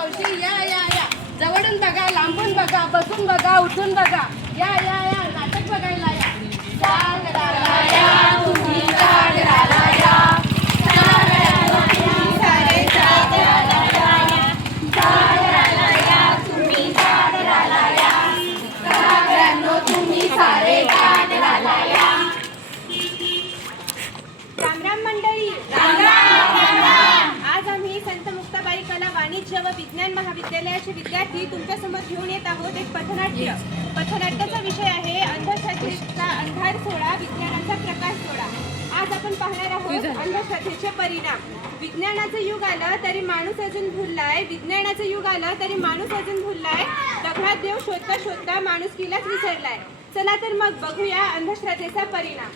मावशी या या या. जवळून बघा लांबून बघा बसून बघा उठून बघा. या या या. नाटक बघायला या. विज्ञान महाविद्यालयाचे विद्यार्थी तुमच्यासमोर घेऊन येत आहोत. एक पथनाट्य. पथनाट्याचा विषय आहे अंधश्रद्धेचा अंधार सोडा विज्ञानाचा प्रकाश सोडा आज आपण पाहणार आहोत अंधश्रद्धेचे परिणाम. विज्ञानाचं युग आलं तरी माणूस अजून भुललाय. विज्ञानाचं युग आलं तरी माणूस अजून भुललाय. दगडात देव शोधता शोधता माणुसकीलाच विसरलाय. चला तर मग बघूया अंधश्रद्धेचा परिणाम.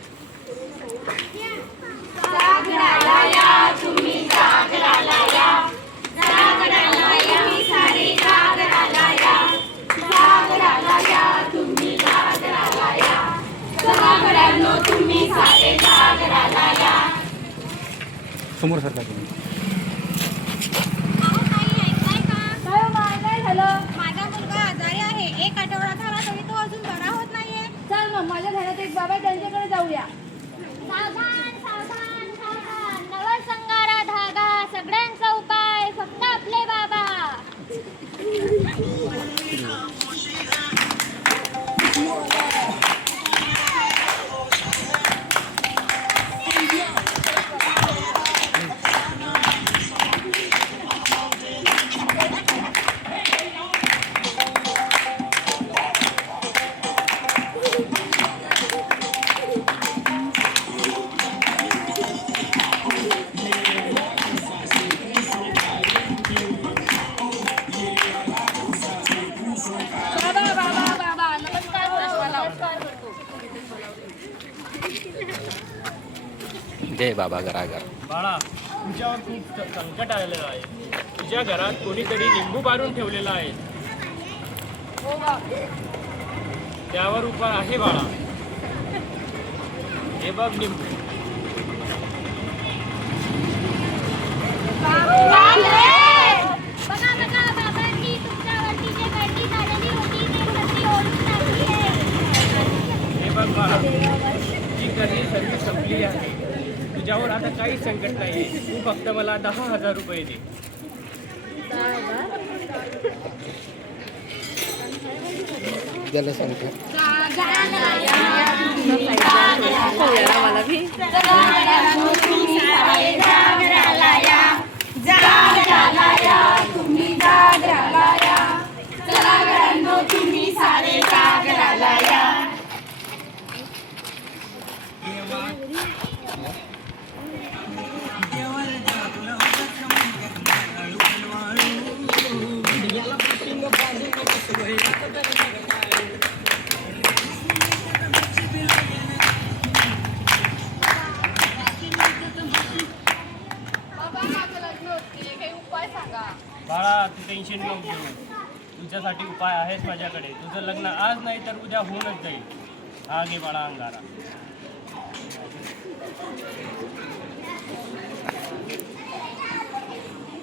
समोर सरका तुम्ही जय बाबा घराघर. बाळा तुझ्यावर खूप संकट आलेलं आहे. तुझ्या घरात कोणीतरी लिंबू बांधून ठेवलेला आहे. हो बा त्यावर उपाय आहे बाळा. हे बघ लिंबू. ही गर्दी सर्व संपली आहे तुझ्यावर आता काहीच संकट नाही. तू फक्त मला दहा हजार रुपये दे. त्याला सांगतो. बाळा तू टेन्शन नको घेऊ तुझ्यासाठी उपाय आहेच माझ्याकडे. तुझं लग्न आज नाही तर उद्या होऊनच जाईल. हा घे बाळा अंगारा.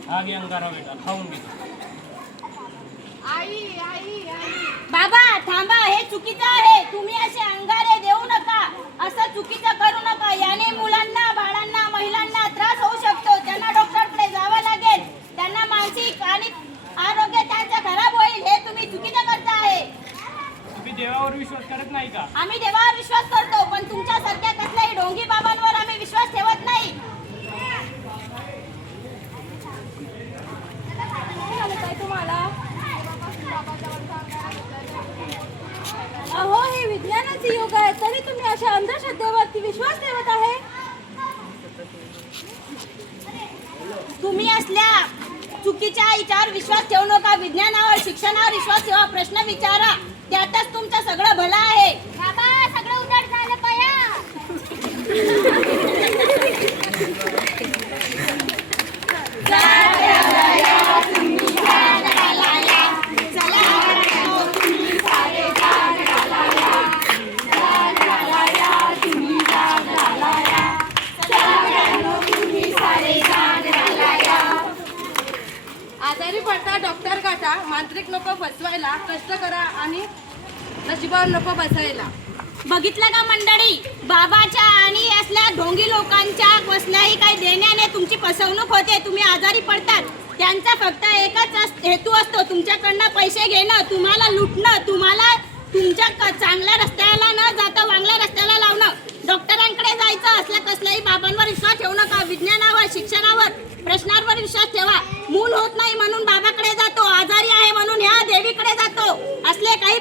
हा घे अंगारा बेटा खाऊन घे. बाबा थांबा हे चुकीचं आहे. तुम्ही असे अंगारे देऊ नका. असं चुकीचं करू नका. याने मुलांना बाळा महिलांना त्रास होऊ शकतो त्यांना डॉक्टरकडे जावं लागेल त्यांना मानसिक आणि आरोग्य त्यांचं खराब होईल हे तुम्ही चुकीचं करता आहे तुम्ही देवावर विश्वास करत नाही का आम्ही देवावर विश्वास करतो पण तुमच्यासारख्या कसल्याही ढोंगी बाबांवर आम्ही विश्वास ठेवत नाही काय झालं काय तुम्हाला अहो हे विज्ञानाचे युग आहे तरी तुम्ही अशा अंधश्रद्धेवरती विश्वास ठेवत आहे? तुम्ही असल्या चुकीच्या विचार विश्वास ठेवू नका विज्ञानावर शिक्षणावर विश्वास ठेवा प्रश्न विचारा. त्यातच तुमचं सगळं भलं आहे बाबा सगळं उदट झालं पया आजारी पडता आता डॉक्टर तांत्रिक नको फसवायला कष्ट करा आणि नशिबावर नको बसायला. बघितलं का मंडळी? बाबाच्या आणि असल्या ढोंगी लोकांच्या कसल्याही काही देण्याने तुमची फसवणूक होते. तुम्ही आजारी पडतात. त्यांचा फक्त एकच अस- हेतू असतो तुमच्याकडनं पैसे घेणं तुम्हाला लुटणं तुम्हाला तुमच्या चांगल्या रस्त्याला न जाता वांगल्या रस्त्याला लावणं. डॉक्टरांकडे जायचं असल्या कसल्याही बाबांवर विश्वास ठेवू नका. विज्ञानावर शिक्षणावर प्रश्नांवर विश्वास ठेवा.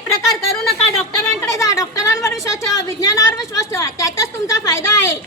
प्रकार करू नका. डॉक्टरांकडे जा. डॉक्टरांवर विश्वास ठेवा. विज्ञानावर विश्वास ठेवा. त्यातच तुमचा फायदा आहे.